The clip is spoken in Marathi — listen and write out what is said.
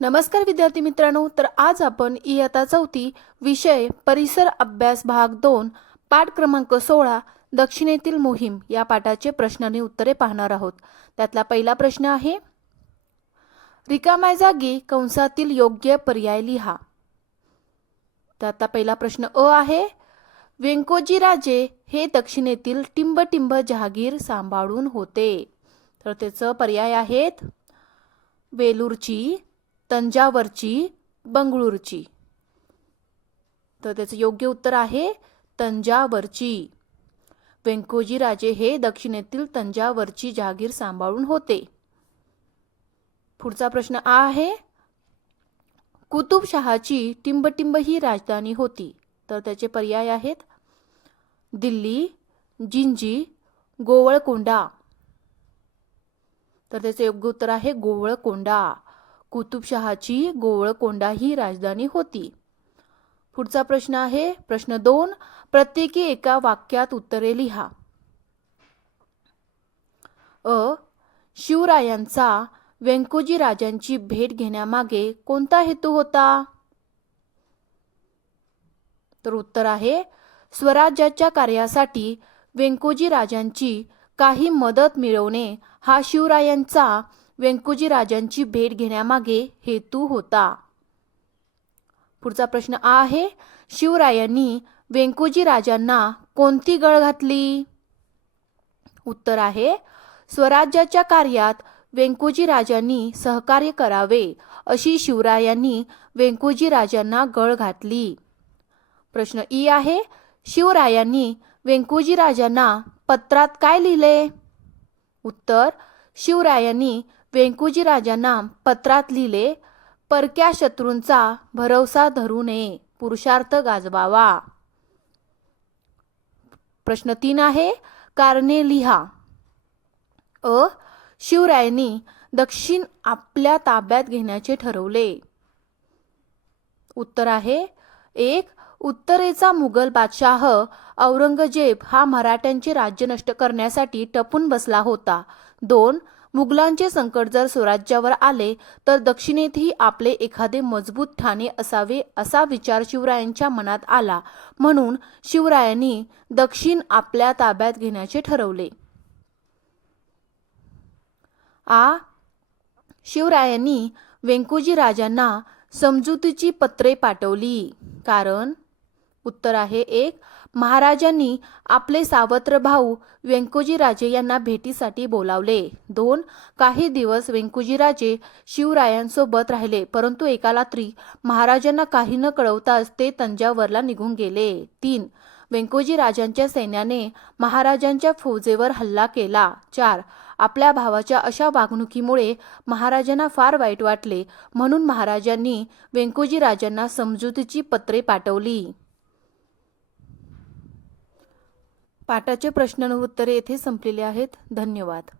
नमस्कार विद्यार्थी मित्रांनो तर आज आपण इयत्ता चौथी विषय परिसर अभ्यास भाग दोन पाठ क्रमांक सोळा दक्षिणेतील मोहीम या पाठाचे प्रश्न आणि उत्तरे पाहणार आहोत. त्यातला पहिला प्रश्न आहे रिकाम्या जागी कंसातील योग्य पर्याय लिहा. त्यातला पहिला प्रश्न अ आहे व्यंकोजी राजे हे दक्षिणेतील टिंबटिंब जहागीर सांभाळून होते. तर त्याचं पर्याय आहेत वेलूरची तंजावरची बंगळूरची. तर त्याचं योग्य उत्तर आहे तंजावरची. वेंकोजी राजे हे दक्षिणेतील तंजावरची जहागीर सांभाळून होते. पुढचा प्रश्न आ आहे. कुतुबशहाची टिंबटिंब ही राजधानी होती. तर त्याचे पर्याय आहेत. दिल्ली जिंजी गोवळकोंडा. तर त्याचे योग्य उत्तर आहे गोवळकोंडा. कुतुबशहाची गोवळकोंडा ही राजधानी होती. पुढचा प्रश्न आहे प्रश्न दोन प्रत्येकी एका वाक्यात उत्तरे लिहा. अ. शिवरायांचा व्यंकोजी राजांची भेट घेण्यामागे कोणता हेतू होता? तर उत्तर आहे स्वराज्याच्या कार्यासाठी व्यंकोजी राजांची काही मदत मिळवणे हा शिवरायांचा व्यंकोजी राजांची भेट घेण्यामागे हेतू होता. पुढचा प्रश्न आ आहे शिवरायांनी व्यंकोजी राजांना कोणती गळ घातली? उत्तर आहे स्वराज्याच्या कार्यात व्यंकोजी राजांनी सहकार्य करावे अशी शिवरायांनी व्यंकोजी राजांना गळ घातली. प्रश्न ई आहे शिवरायांनी व्यंकोजी राजांना पत्रात काय लिहिले? उत्तर शिवरायांनी वेंकुजीराजांना पत्रात लिहिले परक्या शत्रूंचा भरवसा धरू नये पुरुषार्थ गाजवावा. प्रश्न तीन आहे कारणे लिहा. अ. शिवरायांनी दक्षिण आपल्या ताब्यात घेण्याचे ठरवले. उत्तर आहे एक उत्तरेचा मुघल बादशाह औरंगजेब हा मराठ्यांचे राज्य नष्ट करण्यासाठी टपून बसला होता. दोन मुघलांचे संकट जर स्वराज्यावर आले तर दक्षिणेतही आपले एखादे मजबूत ठाणे असावे असा विचार शिवरायांच्या मनात आला. म्हणून शिवरायांनी दक्षिण आपल्या ताब्यात घेण्याचे ठरवले. आ. शिवरायांनी वेंकोजी राजांना समजुतीची पत्रे पाठवली. कारण उत्तर आहे एक. महाराजांनी आपले सावत्र भाऊ व्यंकोजीराजे यांना भेटीसाठी बोलावले. दोन. काही दिवस व्यंकोजीराजे शिवरायांसोबत राहिले परंतु एका रात्री महाराजांना काही न कळवताच ते तंजावरला निघून गेले. तीन. व्यंकोजीराजांच्या सैन्याने महाराजांच्या फौजेवर हल्ला केला. चार. आपल्या भावाच्या अशा वागणुकीमुळे महाराजांना फार वाईट वाटले म्हणून महाराजांनी व्यंकोजीराजांना समजुतीची पत्रे पाठवली. पाठाचे प्रश्न आणि उत्तरे येथे संपलेले आहेत. धन्यवाद.